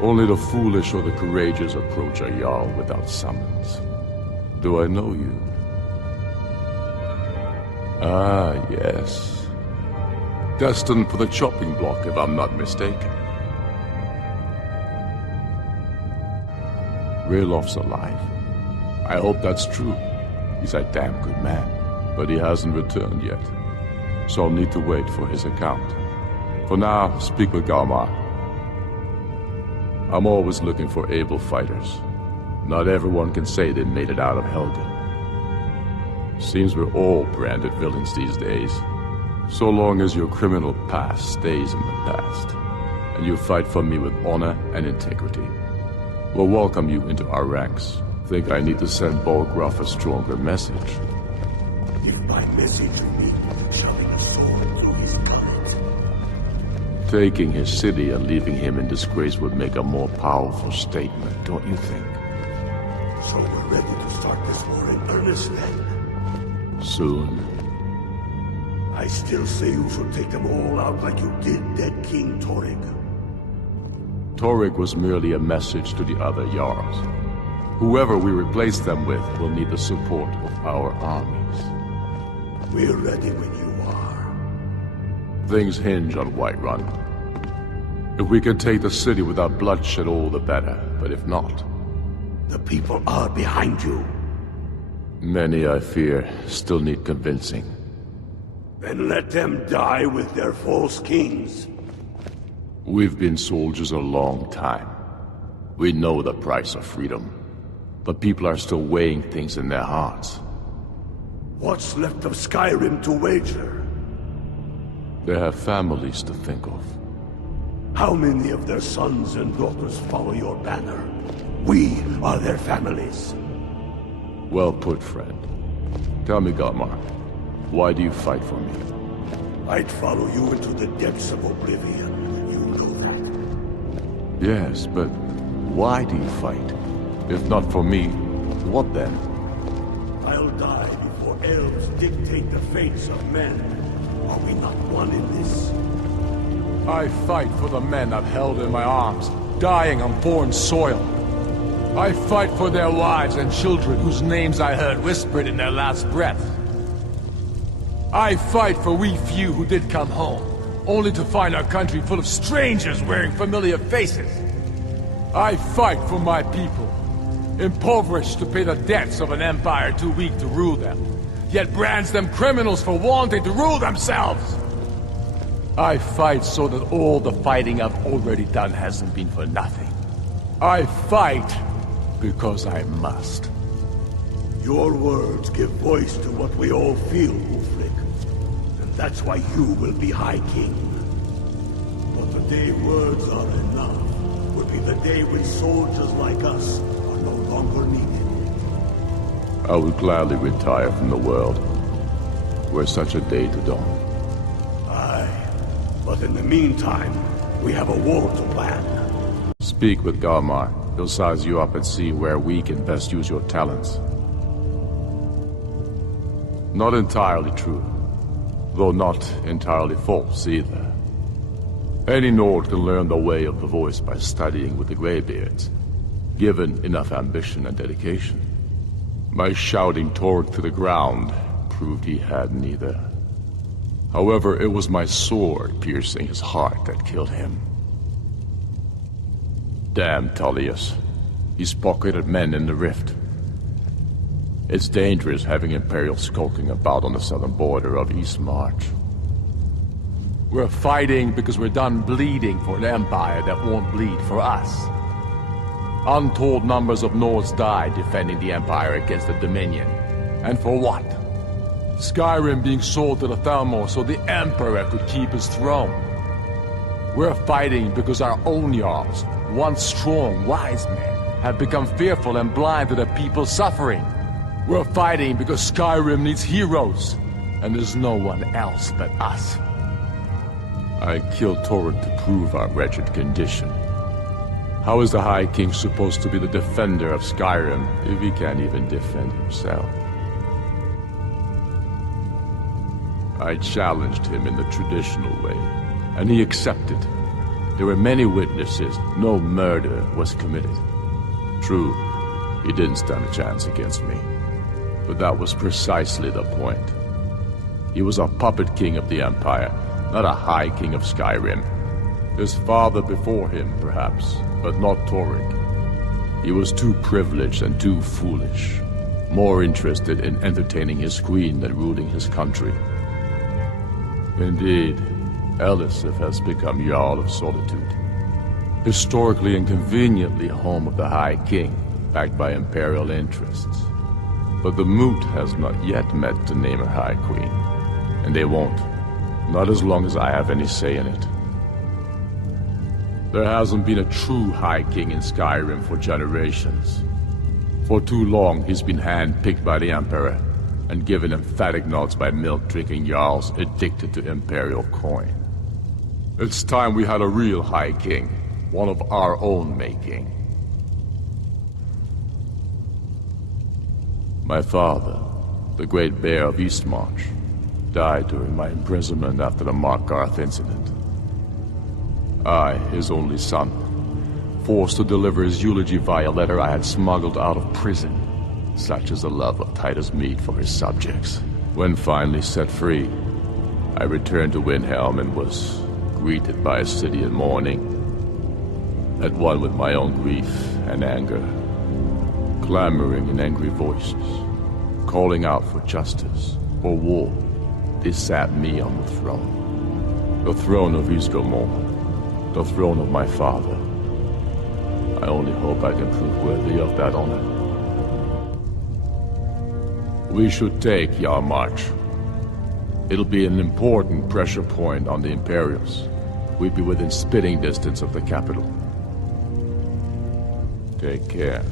Only the foolish or the courageous approach a Jarl without summons. Do I know you? Ah, yes. Destined for the chopping block, if I'm not mistaken. Railof's alive. I hope that's true. He's a damn good man, but he hasn't returned yet. So I'll need to wait for his account. For now, speak with Galmar. I'm always looking for able fighters. Not everyone can say they made it out of Helgen. Seems we're all branded villains these days. So long as your criminal past stays in the past, and you fight for me with honor and integrity, we'll welcome you into our ranks. Think I need to send Bolgraf a stronger message? If my message you mean shoving a sword through his gut. Taking his city and leaving him in disgrace would make a more powerful statement, don't you think? So we're ready to start this war in earnest then? Soon. I still say you should take them all out like you did dead King Torrig. Torrig was merely a message to the other Jarls. Whoever we replace them with will need the support of our armies. We're ready when you are. Things hinge on Whiterun. If we can take the city without bloodshed, all the better. But if not... The people are behind you. Many, I fear, still need convincing. Then let them die with their false kings. We've been soldiers a long time. We know the price of freedom. But people are still weighing things in their hearts. What's left of Skyrim to wager? They have families to think of. How many of their sons and daughters follow your banner? We are their families. Well put, friend. Tell me, Galmar, why do you fight for me? I'd follow you into the depths of oblivion. You know that. Yes, but why do you fight? If not for me, what then? I'll die before elves dictate the fates of men. Are we not one in this? I fight for the men I've held in my arms, dying on foreign soil. I fight for their wives and children whose names I heard whispered in their last breath. I fight for we few who did come home, only to find our country full of strangers wearing familiar faces. I fight for my people, impoverished to pay the debts of an empire too weak to rule them, yet brands them criminals for wanting to rule themselves. I fight so that all the fighting I've already done hasn't been for nothing. I fight because I must. Your words give voice to what we all feel, Ulfric. And that's why you will be High King. But the day words are enough will be the day when soldiers like us are no longer needed. I would gladly retire from the world, were such a day to dawn. Aye, but in the meantime, we have a war to plan. Speak with Galmar. He'll size you up and see where we can best use your talents. Not entirely true, though not entirely false either. Any Nord can learn the way of the voice by studying with the Greybeards, given enough ambition and dedication. My shouting Torg to the ground proved he had neither. However, it was my sword piercing his heart that killed him. Damn Tullius. He's pocketed men in the rift. It's dangerous having Imperial skulking about on the southern border of East March. We're fighting because we're done bleeding for an empire that won't bleed for us. Untold numbers of Nords died defending the empire against the Dominion. And for what? Skyrim being sold to the Thalmor so the Emperor could keep his throne. We're fighting because our own Jarls, once strong, wise men, have become fearful and blind to the people's suffering. We're fighting because Skyrim needs heroes, and there's no one else but us. I killed Torrid to prove our wretched condition. How is the High King supposed to be the defender of Skyrim if he can't even defend himself? I challenged him in the traditional way, and he accepted. There were many witnesses. No murder was committed. True, he didn't stand a chance against me. But that was precisely the point. He was a puppet king of the Empire, not a High King of Skyrim. His father before him, perhaps, but not Torrik. He was too privileged and too foolish. More interested in entertaining his queen than ruling his country. Indeed, Elisif has become Jarl of Solitude. Historically and conveniently home of the High King, backed by Imperial interests. But the Moot has not yet met to name a High Queen. And they won't. Not as long as I have any say in it. There hasn't been a true High King in Skyrim for generations. For too long, he's been hand-picked by the Emperor, and given emphatic nods by milk-drinking Jarls addicted to Imperial coin. It's time we had a real High King, one of our own making. My father, the Great Bear of Eastmarch, died during my imprisonment after the Markarth incident. I, his only son, forced to deliver his eulogy via letter I had smuggled out of prison. Such is the love of Titus meat for his subjects. When finally set free, I returned to Windhelm and was greeted by a city in mourning, at one with my own grief and anger, clamoring in angry voices, calling out for justice, for war. They sat me on the throne of Ysgolmor, the throne of my father. I only hope I can prove worthy of that honor. We should take Yarmarch. It'll be an important pressure point on the Imperials. We'd be within spitting distance of the capital. Take care.